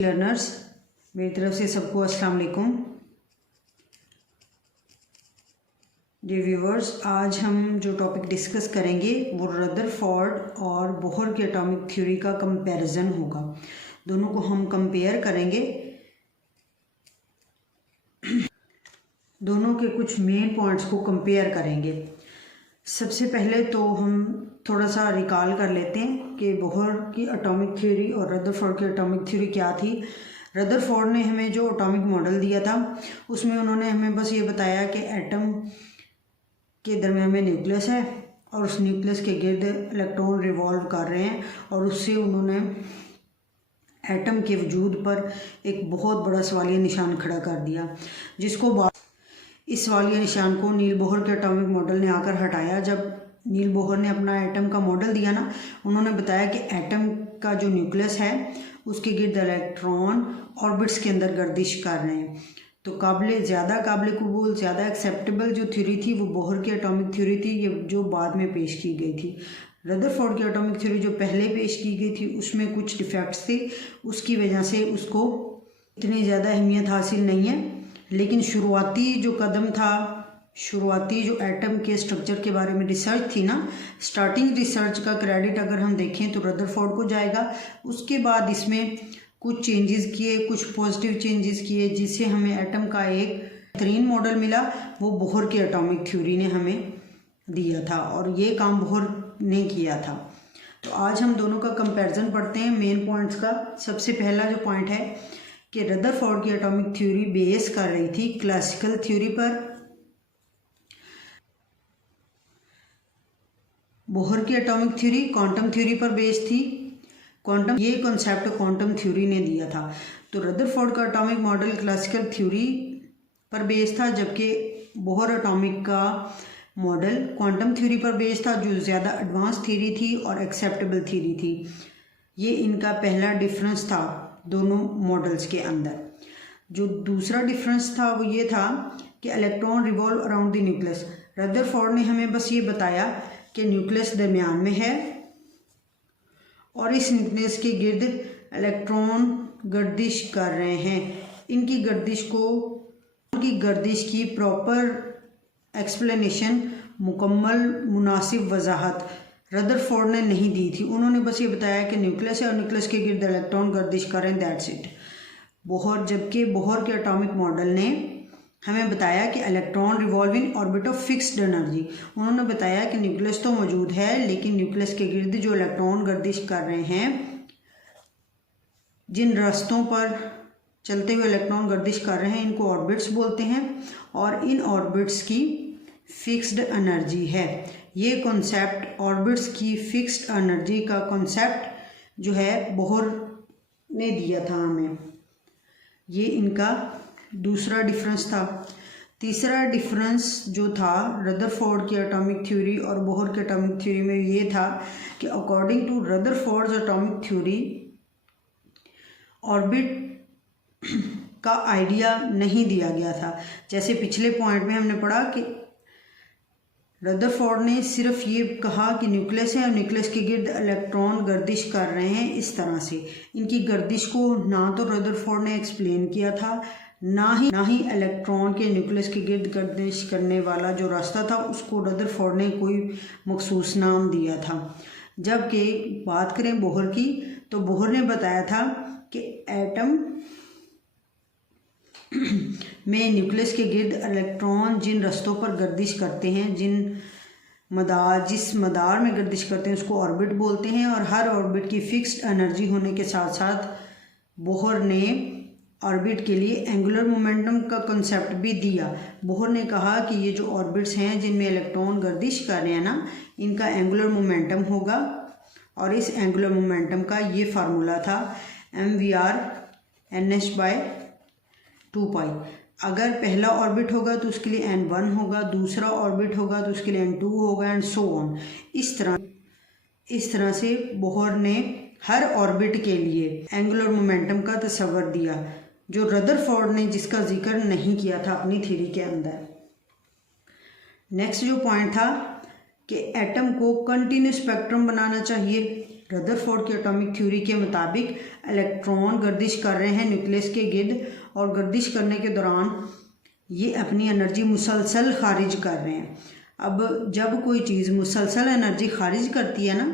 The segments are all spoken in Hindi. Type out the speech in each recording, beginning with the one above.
लर्नर्स, मेरी तरफ से सबको अस्सलाम वालेकुम। डियर व्यूवर्स, आज हम जो टॉपिक डिस्कस करेंगे वो रदरफोर्ड और बोहर की एटॉमिक थ्योरी का कंपैरिजन होगा। दोनों को हम कंपेयर करेंगे, दोनों के कुछ मेन पॉइंट्स को कंपेयर करेंगे। सबसे पहले तो हम थोड़ा सा रिकॉल कर लेते हैं कि बोहर की एटॉमिक थ्योरी और रदरफोर्ड की एटॉमिक थ्योरी क्या थी। रदरफोर्ड ने हमें जो एटॉमिक मॉडल दिया था उसमें उन्होंने हमें बस ये बताया कि एटम के दरमियान में न्यूक्लियस है और उस न्यूक्लियस के गिर्द इलेक्ट्रॉन रिवॉल्व कर रहे हैं, और उससे उन्होंने एटम के वजूद पर एक बहुत बड़ा सवालिया निशान खड़ा कर दिया, जिसको बाद इस सवालिया निशान को नील बोहर के एटॉमिक मॉडल ने आकर हटाया। जब नील बोहर ने अपना एटम का मॉडल दिया ना, उन्होंने बताया कि एटम का जो न्यूक्लियस है उसके गिर्द इलेक्ट्रॉन ऑर्बिट्स के अंदर गर्दिश कर रहे हैं। तो ज़्यादा काबिल कबूल, ज़्यादा एक्सेप्टेबल जो थ्योरी थी वो बोहर की एटॉमिक थ्योरी थी, ये जो बाद में पेश की गई थी। रदरफोर्ड की एटॉमिक थ्योरी जो पहले पेश की गई थी उसमें कुछ डिफेक्ट्स थे, उसकी वजह से उसको इतनी ज़्यादा अहमियत हासिल नहीं है। लेकिन शुरुआती जो कदम था, शुरुआती जो एटम के स्ट्रक्चर के बारे में रिसर्च थी ना, स्टार्टिंग रिसर्च का क्रेडिट अगर हम देखें तो रदरफोर्ड को जाएगा। उसके बाद इसमें कुछ चेंजेस किए, कुछ पॉजिटिव चेंजेस किए, जिससे हमें एटम का एक बेहतरीन मॉडल मिला। वो बोहर की एटॉमिक थ्योरी ने हमें दिया था और ये काम बोहर ने किया था। तो आज हम दोनों का कंपैरिजन पढ़ते हैं मेन पॉइंट्स का। सबसे पहला जो पॉइंट है कि रदरफोर्ड की एटॉमिक थ्योरी बेस कर रही थी क्लासिकल थ्योरी पर, बोहर की एटॉमिक थ्योरी क्वांटम थ्योरी पर बेस्ड थी। क्वांटम, ये कॉन्सेप्ट क्वांटम थ्योरी ने दिया था। तो रदरफोर्ड का एटॉमिक मॉडल क्लासिकल थ्योरी पर बेस्ड था, जबकि बोहर एटॉमिक का मॉडल क्वांटम थ्योरी पर बेस्ड था, जो ज़्यादा एडवांस थ्योरी थी और एक्सेप्टेबल थ्योरी थी। ये इनका पहला डिफरेंस था दोनों मॉडल्स के अंदर। जो दूसरा डिफरेंस था वो ये था कि electron revolve around the nucleus. Rutherford ने हमें बस ये बताया कि न्यूक्लियस दरमियान में है और इस न्यूक्लियस के गिर्द इलेक्ट्रॉन गर्दिश कर रहे हैं। इनकी गर्दिश की प्रॉपर एक्सप्लेनेशन, मुकम्मल मुनासिब वजाहत रदरफोर्ड ने नहीं दी थी। उन्होंने बस ये बताया कि न्यूक्लियस है और न्यूक्लियस के गिर्द इलेक्ट्रॉन गर्दिश कर रहे हैं, दैट्स इट। जबकि बोहर के एटॉमिक मॉडल ने हमें बताया कि electron revolve in orbit of fixed energy. उन्होंने बताया कि न्यूक्लियस तो मौजूद है, लेकिन न्यूक्लियस के गिर्द जो इलेक्ट्रॉन गर्दिश कर रहे हैं, जिन रास्तों पर चलते हुए इलेक्ट्रॉन गर्दिश कर रहे हैं, इनको ऑर्बिट्स बोलते हैं और इन ऑर्बिट्स की फिक्स्ड एनर्जी है। ये कॉन्सेप्ट, ऑर्बिट्स की फिक्स्ड एनर्जी का कॉन्सेप्ट जो है बोहर ने दिया था हमें। ये इनका दूसरा डिफरेंस था। तीसरा डिफरेंस जो था रदरफोर्ड की एटॉमिक थ्योरी और बोहर की एटॉमिक थ्योरी में ये था कि according to Rutherford's atomic theory orbit का आइडिया नहीं दिया गया था। जैसे पिछले पॉइंट में हमने पढ़ा कि रदरफोर्ड ने सिर्फ ये कहा कि न्यूक्लियस है और न्यूक्लियस के गिर्द इलेक्ट्रॉन गर्दिश कर रहे हैं इस तरह से। इनकी गर्दिश को ना तो रदरफोर्ड ने एक्सप्लेन किया था, ना ही इलेक्ट्रॉन के न्यूक्लियस के गिर्द गर्दिश करने वाला जो रास्ता था उसको रदरफोर्ड ने कोई मखसूस नाम दिया था। जबकि बात करें बोहर की, तो बोहर ने बताया था कि एटम में न्यूक्लियस के गिर्द इलेक्ट्रॉन जिन रास्तों पर गर्दिश करते हैं, जिस मदार में गर्दिश करते हैं उसको ऑर्बिट बोलते हैं, और हर ऑर्बिट की फिक्स्ड एनर्जी होने के साथ साथ बोहर ने ऑर्बिट के लिए एंगुलर मोमेंटम का कॉन्सेप्ट भी दिया। बोहर ने कहा कि ये जो ऑर्बिट्स हैं जिनमें इलेक्ट्रॉन गर्दिश कर रहे हैं ना, इनका एंगुलर मोमेंटम होगा, और इस एंगुलर मोमेंटम का ये फार्मूला था mvr/nh/2π। अगर पहला ऑर्बिट होगा तो उसके लिए n1 होगा, दूसरा ऑर्बिट होगा तो उसके लिए n2 होगा, एंड सो ऑन। इस तरह से बोहर ने हर ऑर्बिट के लिए एंगुलर मोमेंटम का तस्वर दिया, जो रदरफोर्ड ने जिसका जिक्र नहीं किया था अपनी थ्योरी के अंदर। नेक्स्ट जो पॉइंट था कि एटम को कंटिन्यूस स्पेक्ट्रम बनाना चाहिए। रदरफोर्ड की एटॉमिक थ्योरी के मुताबिक इलेक्ट्रॉन गर्दिश कर रहे हैं न्यूक्लियस के गिर्द, और गर्दिश करने के दौरान ये अपनी एनर्जी मुसलसल खारिज कर रहे हैं। अब जब कोई चीज़ मुसलसल एनर्जी खारिज करती है ना,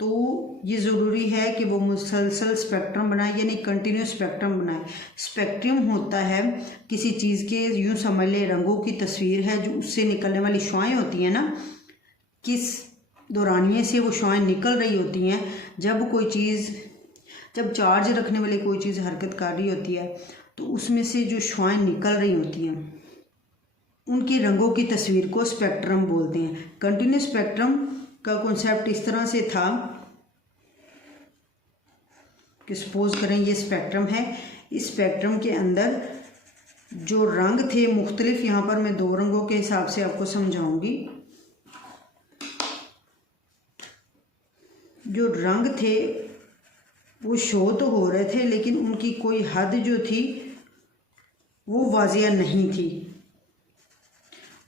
तो ये ज़रूरी है कि वो मुसलसल स्पेक्ट्रम बनाए, यानी कंटिन्यूस स्पेक्ट्रम बनाए। स्पेक्ट्रम होता है किसी चीज़ के, यूँ समझ ले रंगों की तस्वीर है, जो उससे निकलने वाली शुआएं होती हैं ना, किस दौरानिए से वो शुआएं निकल रही होती हैं। जब कोई चीज़, जब चार्ज रखने वाली कोई चीज़ हरकत कर रही होती है, तो उसमें से जो शुआएं निकल रही होती हैं, उनकी रंगों की तस्वीर को स्पेक्ट्रम बोलते हैं। कंटिन्यूस स्पेक्ट्रम का कॉन्सेप्ट इस तरह से था कि सपोज करें ये स्पेक्ट्रम है, इस स्पेक्ट्रम के अंदर जो रंग थे मुख्तलिफ, यहाँ पर मैं 2 रंगों के हिसाब से आपको समझाऊंगी। जो रंग थे वो शो तो हो रहे थे, लेकिन उनकी कोई हद जो थी वो वाजिया नहीं थी,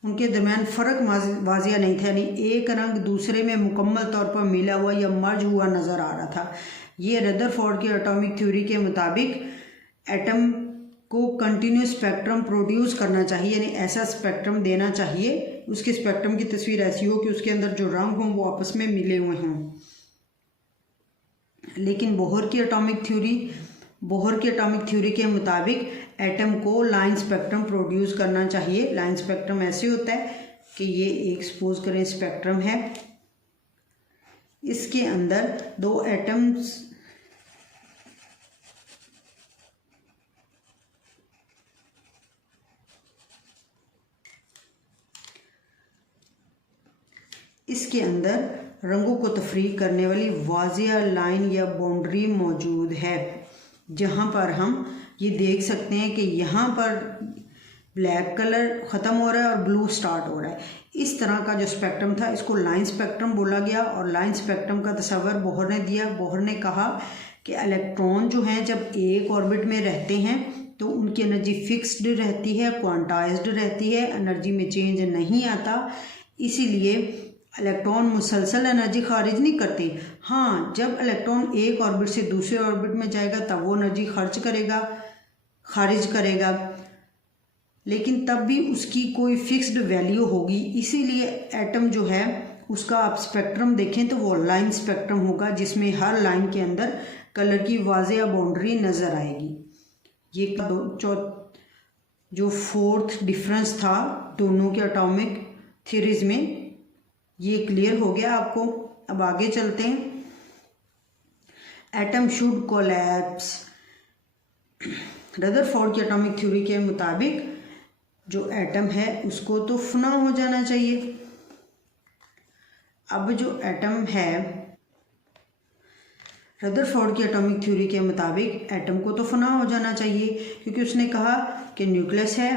उनके दरमियान फ़र्क वाजिया नहीं था, यानी एक रंग दूसरे में मुकम्मल तौर पर मिला हुआ या मर्ज हुआ नज़र आ रहा था। ये रदरफोर्ड की एटॉमिक थ्योरी के मुताबिक एटम को कंटिन्यूस स्पेक्ट्रम प्रोड्यूस करना चाहिए, यानी ऐसा स्पेक्ट्रम देना चाहिए, उसके स्पेक्ट्रम की तस्वीर ऐसी हो कि उसके अंदर जो रंग हों वो आपस में मिले हुए हों। लेकिन बोहर की एटॉमिक थ्योरी के मुताबिक एटम को लाइन स्पेक्ट्रम प्रोड्यूस करना चाहिए। लाइन स्पेक्ट्रम ऐसे होता है कि ये एक सपोज करें स्पेक्ट्रम है, इसके अंदर 2 एटम्स इसके अंदर रंगों को तफरीक करने वाली वाजिया लाइन या बाउंड्री मौजूद है, जहाँ पर हम ये देख सकते हैं कि यहाँ पर ब्लैक कलर ख़त्म हो रहा है और ब्लू स्टार्ट हो रहा है। इस तरह का जो स्पेक्ट्रम था इसको लाइन स्पेक्ट्रम बोला गया, और लाइन स्पेक्ट्रम का तस्वर बोहर ने दिया। बोहर ने कहा कि इलेक्ट्रॉन जो हैं जब एक ऑर्बिट में रहते हैं तो उनकी एनर्जी फिक्स्ड रहती है, क्वांटाइज्ड रहती है, एनर्जी में चेंज नहीं आता, इसीलिए इलेक्ट्रॉन मुसलसल एनर्जी खारिज नहीं करती। हाँ, जब इलेक्ट्रॉन एक ऑर्बिट से दूसरे ऑर्बिट में जाएगा तब वो एनर्जी खारिज करेगा, लेकिन तब भी उसकी कोई फिक्स्ड वैल्यू होगी। इसीलिए एटम जो है उसका आप स्पेक्ट्रम देखें तो वो लाइन स्पेक्ट्रम होगा, जिसमें हर लाइन के अंदर कलर की वाज़ेह बाउंड्री नज़र आएगी। ये जो 4th डिफरेंस था दोनों के एटॉमिक थ्योरीज में, ये क्लियर हो गया आपको। अब आगे चलते हैं। Atom should collapse. रदरफोर्ड की एटॉमिक थ्योरी के मुताबिक जो एटम है उसको तो फना हो जाना चाहिए। अब जो एटम है, रदरफोर्ड की एटॉमिक थ्योरी के मुताबिक एटम को तो फना हो जाना चाहिए, क्योंकि उसने कहा कि न्यूक्लियस है,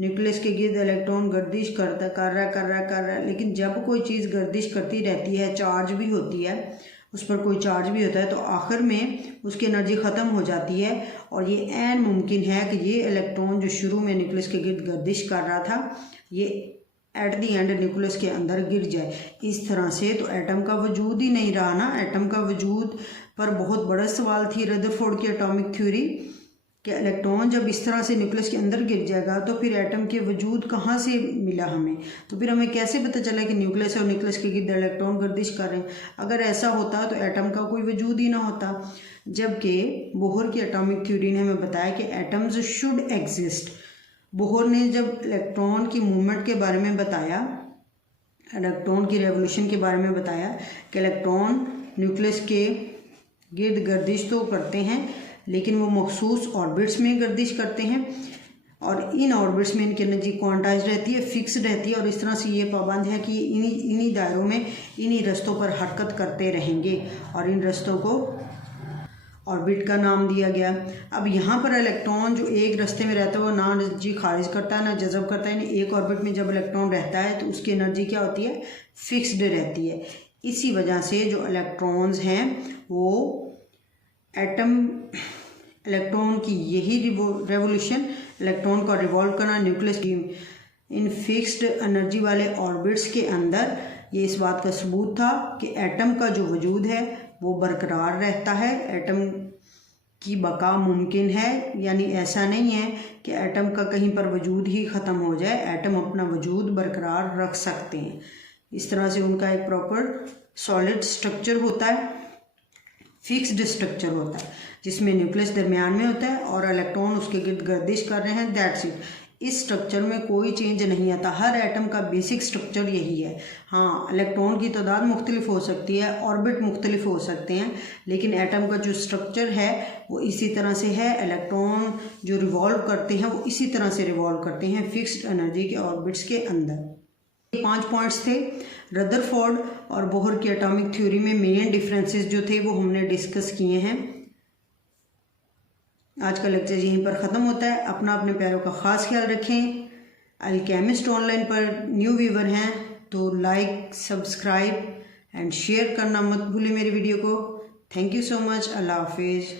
न्यूक्लियस के गिर्द इलेक्ट्रॉन गर्दिश कर रहा है, लेकिन जब कोई चीज़ गर्दिश करती रहती है, चार्ज भी होती है, उस पर कोई चार्ज भी होता है, तो आखिर में उसकी एनर्जी ख़त्म हो जाती है, और ये ऐन मुमकिन है कि ये इलेक्ट्रॉन जो शुरू में न्यूक्लियस के गिर्द गर्दिश कर रहा था, ये एट दी एंड न्यूक्लियस के अंदर गिर जाए। इस तरह से तो एटम का वजूद ही नहीं रहा ना। एटम का वजूद पर बहुत बड़ा सवाल थी रदरफोर्ड की एटॉमिक थ्योरी कि इलेक्ट्रॉन जब इस तरह से न्यूक्लियस के अंदर गिर जाएगा तो फिर एटम के वजूद कहाँ से मिला हमें, तो फिर हमें कैसे पता चला कि न्यूक्लियस और न्यूक्लियस के गिर्द इलेक्ट्रॉन गर्दिश कर रहे हैं। अगर ऐसा होता तो एटम का कोई वजूद ही ना होता। जबकि बोहर की एटॉमिक थ्योरी ने हमें बताया कि एटम्स शुड एग्जिस्ट। बोहर ने जब इलेक्ट्रॉन की मूवमेंट के बारे में बताया, इलेक्ट्रॉन की रेवोल्यूशन के बारे में बताया कि इलेक्ट्रॉन न्यूक्लियस के गिर्द गर्दिश तो करते हैं, लेकिन वो मखसूस ऑर्बिट्स में गर्दिश करते हैं, और इन ऑर्बिट्स में इनकी एनर्जी क्वांटाइज रहती है, फिक्स रहती है, और इस तरह से ये पाबंद है कि इन्हीं दायरों में, इन्हीं रस्तों पर हरकत करते रहेंगे, और इन रस्तों को ऑर्बिट का नाम दिया गया। अब यहाँ पर इलेक्ट्रॉन जो एक रास्ते में रहता है वो ना एनर्जी खारिज करता है ना जज़ब करता है। एक ऑर्बिट में जब इलेक्ट्रॉन रहता है तो उसकी एनर्जी क्या होती है, फिक्स्ड रहती है। इसी वजह से जो इलेक्ट्रॉन्स हैं वो एटम, इलेक्ट्रॉन की यही रेवोल्यूशन, इलेक्ट्रॉन का रिवॉल्व करना न्यूक्लियस की इन फिक्स्ड एनर्जी वाले ऑर्बिट्स के अंदर, ये इस बात का सबूत था कि एटम का जो वजूद है वो बरकरार रहता है, एटम की बका मुमकिन है। यानी ऐसा नहीं है कि एटम का कहीं पर वजूद ही ख़त्म हो जाए, एटम अपना वजूद बरकरार रख सकते हैं। इस तरह से उनका एक प्रॉपर सॉलिड स्ट्रक्चर होता है, फिक्स्ड स्ट्रक्चर होता है, जिसमें न्यूक्लियस दरमियान में होता है और इलेक्ट्रॉन उसके गिर्द गर्दिश कर रहे हैं, दैट्स इट। इस स्ट्रक्चर में कोई चेंज नहीं आता, हर एटम का बेसिक स्ट्रक्चर यही है। हाँ, इलेक्ट्रॉन की तादाद मुख्तलिफ हो सकती है, ऑर्बिट मुख्तलिफ हो सकते हैं, लेकिन एटम का जो स्ट्रक्चर है वो इसी तरह से है। इलेक्ट्रॉन जो रिवॉल्व करते हैं वो इसी तरह से रिवॉल्व करते हैं फिक्स्ड एनर्जी के ऑर्बिट्स के अंदर। 5 पॉइंट्स थे। रदरफोर्ड और बोहर की एटॉमिक थ्योरी में मेन डिफरेंसेस जो थे वो हमने डिस्कस किए हैं। आज का लेक्चर यहीं पर ख़त्म होता है। अपना अपने प्यारों का ख़ास ख्याल रखें। अल्केमिस्ट ऑनलाइन पर न्यू व्यूवर हैं तो लाइक, सब्सक्राइब एंड शेयर करना मत भूलें मेरी वीडियो को। Thank you so much. Allah हाफिज़।